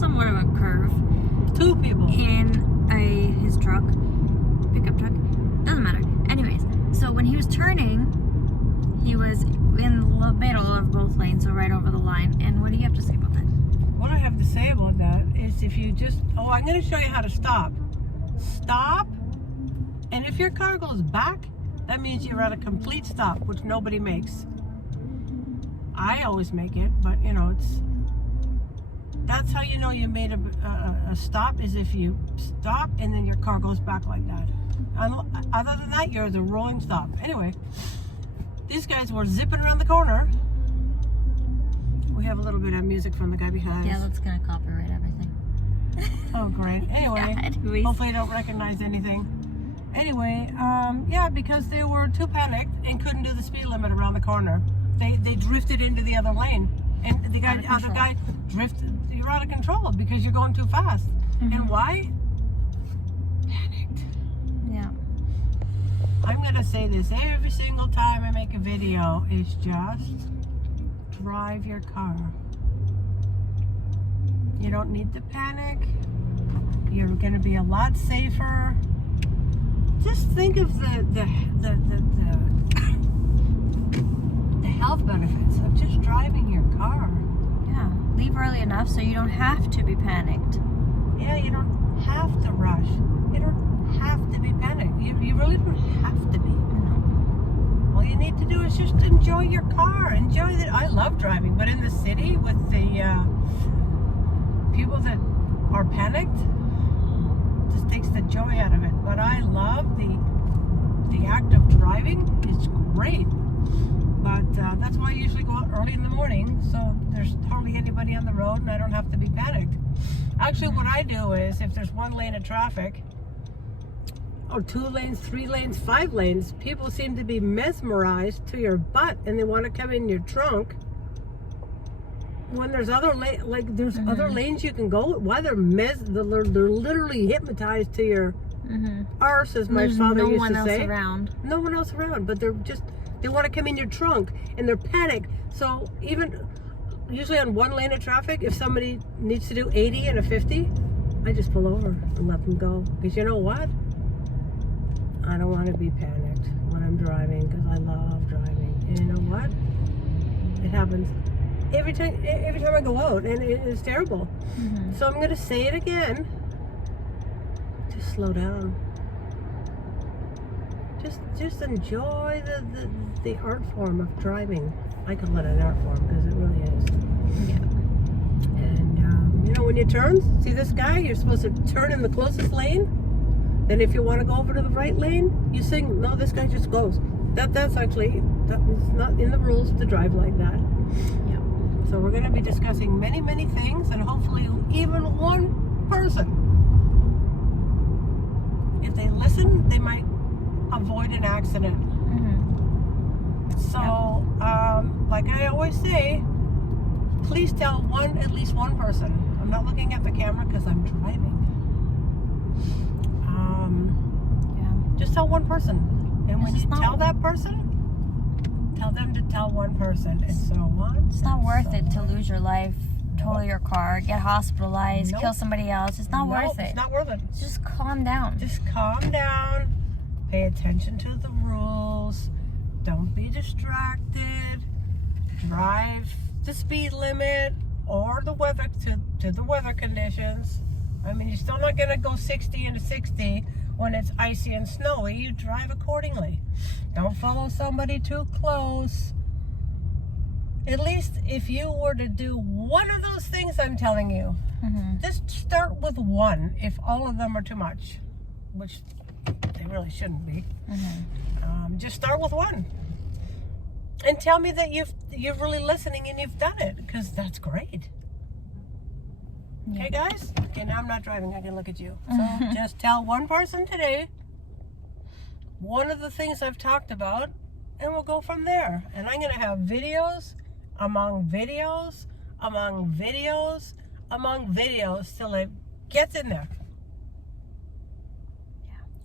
somewhat of a curve. Two people. In his truck, pickup truck, doesn't matter. Anyways, so when he was turning, he was in the middle of both lanes, so right over the line. And what do you have to say about that? What I have to say about that is if you just, I'm going to show you how to stop. Stop, and if your car goes back, that means you're at a complete stop, which nobody makes. I always make it, but that's how you know you made a stop, is if you stop and then your car goes back like that. Other than that, you're the rolling stop. Anyway, these guys were zipping around the corner. We have a little bit of music from the guy behind us. Yeah, that's gonna copyright everything. Oh, great. Anyway, Yeah, anyways. hopefully I don't recognize anything. Anyway, yeah, because they were too panicked and couldn't do the speed limit around the corner. They drifted into the other lane, and the other guy drifted. You're out of control because you're going too fast. Mm-hmm. And why? Panicked. Yeah. I'm gonna say this every single time I make a video. It's just drive your car. You don't need to panic. You're gonna be a lot safer. Just think of the health benefits of just driving your car. Yeah. Leave early enough so you don't have to be panicked. Yeah, you don't have to rush. You don't have to be panicked. You really don't have to be. No. All you need to do is just enjoy your car. Enjoy it. I love driving, but in the city with the people that are panicked, just takes the joy out of it. But I love the act of driving. It's great. But that's why I usually go out early in the morning, so there's hardly anybody on the road and I don't have to be panicked. Actually, what I do is, if there's one lane of traffic, or 2 lanes, 3 lanes, 5 lanes, people seem to be mesmerized to your butt and they want to come in your trunk. When there's other other lanes you can go, why they're literally hypnotized to your arse, as my father used to say. No one else around. No one else around, but they want to come in your trunk and they're panicked. So even usually on one lane of traffic, if somebody needs to do 80 and a 50, I just pull over and let them go. Because you know what? I don't want to be panicked when I'm driving, because I love driving. And you know what? It happens every time I go out, and it's terrible. So I'm going to say it again. Just slow down. Just enjoy the art form of driving. I call it an art form because it really is. Yeah. And when you turn, see this guy? You're supposed to turn in the closest lane. Then if you want to go over to the right lane, you sing. No, this guy just goes. That's not in the rules to drive like that. Yeah. So we're going to be discussing many, many things, and hopefully even one person, if they listen, they might avoid an accident. So, like I always say, please tell at least one person. I'm not looking at the camera because I'm driving. Just tell one person. And when you tell that person, tell them to tell one person, and so on. It's not worth it to lose your life, total your car, get hospitalized, kill somebody else. It's not worth it. It's not worth it. Just calm down. Just calm down. Pay attention to the rules. Don't be distracted. Drive the speed limit or the weather to the weather conditions. I mean, you're still not going to go 60 into 60 when it's icy and snowy. You drive accordingly. Don't follow somebody too close. At least if you were to do one of those things I'm telling you, just start with one if all of them are too much, which they really shouldn't be. Just start with one. And tell me that you're really listening and you've done it, because that's great. Okay, guys? Okay, now I'm not driving. I can look at you. So just tell one person today one of the things I've talked about, and we'll go from there. And I'm going to have videos among videos among videos among videos till it gets in there.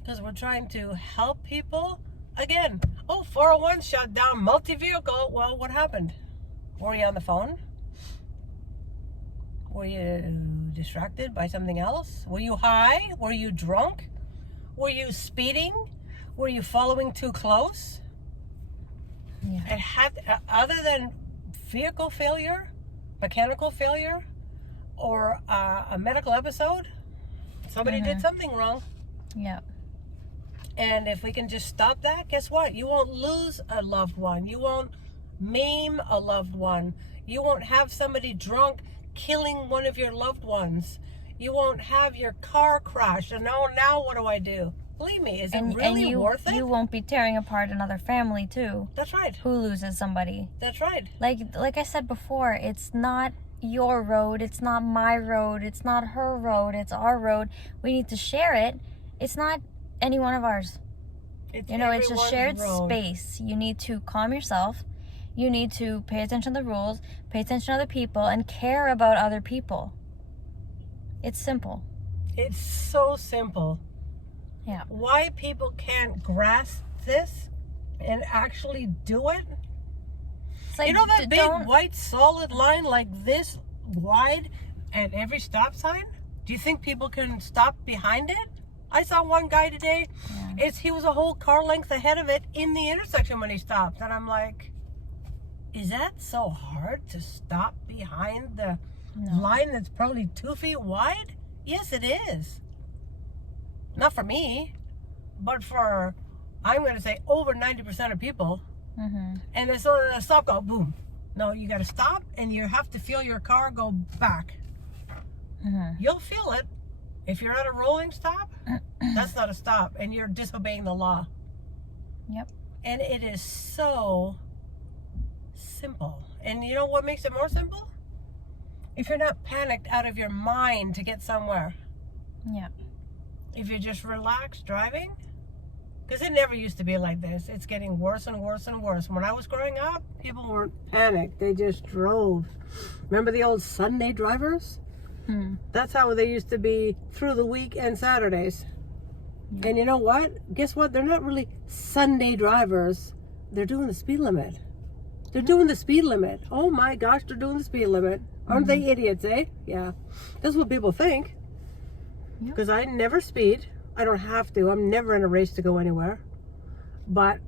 Because we're trying to help people. Again, 401 shut down multi-vehicle. Well, what happened? Were you on the phone? Were you distracted by something else? Were you high? Were you drunk? Were you speeding? Were you following too close? Yeah. It had, other than vehicle failure, mechanical failure, or a medical episode, somebody did something wrong. Yeah. And if we can just stop that, guess what? You won't lose a loved one. You won't maim a loved one. You won't have somebody drunk killing one of your loved ones. You won't have your car crash. And now what do I do? Believe me, is it really worth it? You won't be tearing apart another family too. That's right. Who loses somebody. That's right. Like I said before, it's not your road, it's not my road, it's not her road, it's our road. We need to share it. It's not any one of ours. It's It's a shared road. space. You need to calm yourself. You need to pay attention to the rules, pay attention to other people, and care about other people. It's simple. It's so simple. Yeah. Why people can't grasp this and actually do it? It's like, You know that big don't- white solid line like this wide at every stop sign? Do you think people can stop behind it? I saw one guy today. Yeah. He was a whole car length ahead of it in the intersection when he stopped. And I'm like, is that so hard to stop behind the line that's probably 2 feet wide? Yes, it is. Not for me, but for, I'm going to say, over 90% of people. Mhm. And it's a stop, go boom. No, you got to stop, and you have to feel your car go back. Mhm. You'll feel it. If you're at a rolling stop, that's not a stop, and you're disobeying the law. Yep. And it is so simple. And you know what makes it more simple? If you're not panicked out of your mind to get somewhere. Yeah. If you're just relaxed driving. Because it never used to be like this. It's getting worse and worse and worse. When I was growing up, people weren't panicked. They just drove. Remember the old Sunday drivers? That's how they used to be through the week and Saturdays. Yeah. And you know what? Guess what? They're not really Sunday drivers. They're doing the speed limit. They're doing the speed limit. Oh my gosh, they're doing the speed limit. Aren't they idiots, eh? Yeah. That's what people think. Yep. Because I never speed. I don't have to. I'm never in a race to go anywhere. But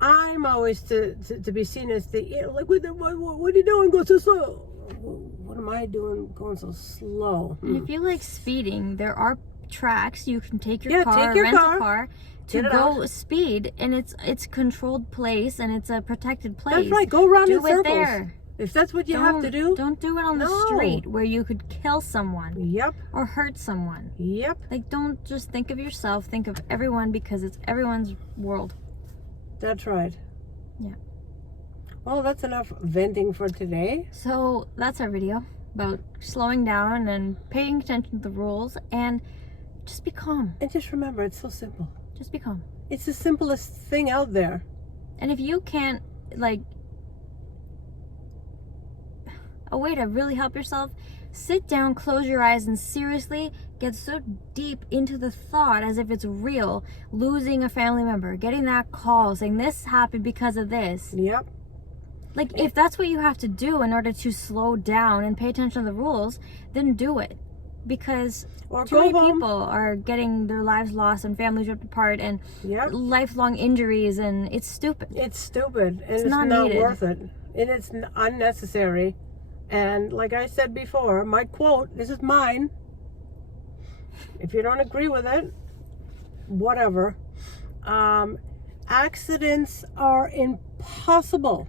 I'm always to be seen as the, like, what are you doing? Go so slow. What am I doing going so slow? And if you like speeding, there are tracks you can take your Yeah, car, take your rent car, a car to get it go out. speed, and it's a controlled place and it's a protected place. That's right. Go around in Do it circles. there. If that's what you have to do. Don't do it on the No. street where you could kill someone Yep. or hurt someone. Yep. Like, don't just think of yourself, think of everyone, because it's everyone's world. That's right. Yeah. Well, that's enough venting for today. So that's our video about slowing down and paying attention to the rules, and just be calm. And just remember, it's so simple. Just be calm. It's the simplest thing out there. And if you can't, like, a way to really help yourself, sit down, close your eyes, and seriously get so deep into the thought as if it's real. Losing a family member, getting that call saying this happened because of this. Yep. Like, if that's what you have to do in order to slow down and pay attention to the rules, then do it. Because Or too go many home. people are getting their lives lost and families ripped apart and Yep. lifelong injuries, and it's stupid. It's stupid. And it's not not needed. worth it. And it's unnecessary. And like I said before, my quote, this is mine. If you don't agree with it, whatever. Accidents are impossible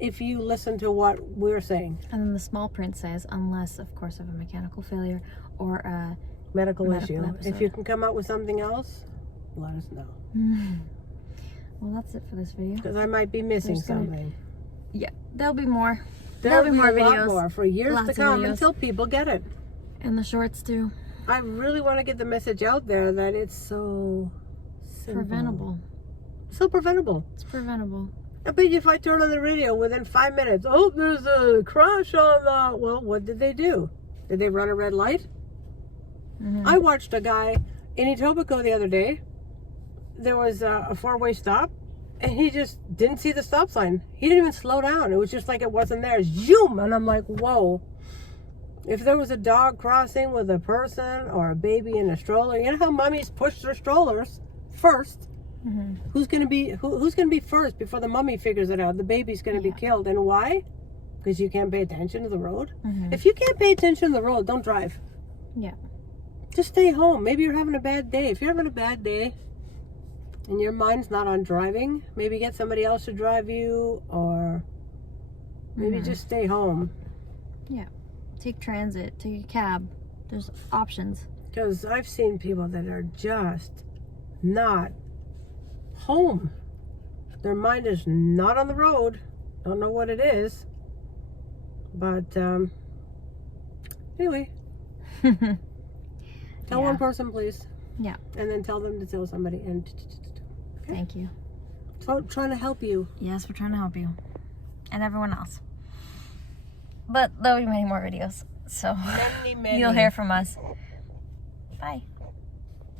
if you listen to what we're saying. And then the small print says, unless, of course, of a mechanical failure or a... Medical Medical issue. episode. If you can come up with something else, let us know. Well, that's it for this video. Because I might be missing There's gonna- something. Yeah, there'll be more. There'll be more a lot videos. more for years Lots to of come videos. until people get it. And the shorts, too. I really want to get the message out there that it's so simple. Preventable. So preventable. It's preventable. I bet you if I turn on the radio within 5 minutes, oh, there's a crash on the... Well, what did they do? Did they run a red light? Mhm. I watched a guy in Etobicoke the other day. There was a four-way stop, And he just didn't see the stop sign. He didn't even slow down. It was just like it wasn't there. Zoom! And I'm like, whoa. If there was a dog crossing with a person or a baby in a stroller, you know how mummies push their strollers first? Mm-hmm. Who's gonna be first before the mummy figures it out? The baby's gonna be killed. And why? Because you can't pay attention to the road. Mm-hmm. If you can't pay attention to the road, don't drive. Yeah. Just stay home. Maybe you're having a bad day. If you're having a bad day and your mind's not on driving, maybe get somebody else to drive you, or maybe just stay home. Yeah. Take transit, take a cab. There's options. Because I've seen people that are just not home. Their mind is not on the road. Don't know what it is. But anyway, tell one person, please. Yeah. And then tell them to tell somebody. And Thank you. so, trying to help you. Yes, we're trying to help you. And everyone else. But there'll be many more videos. So Many. you'll hear from us. Bye.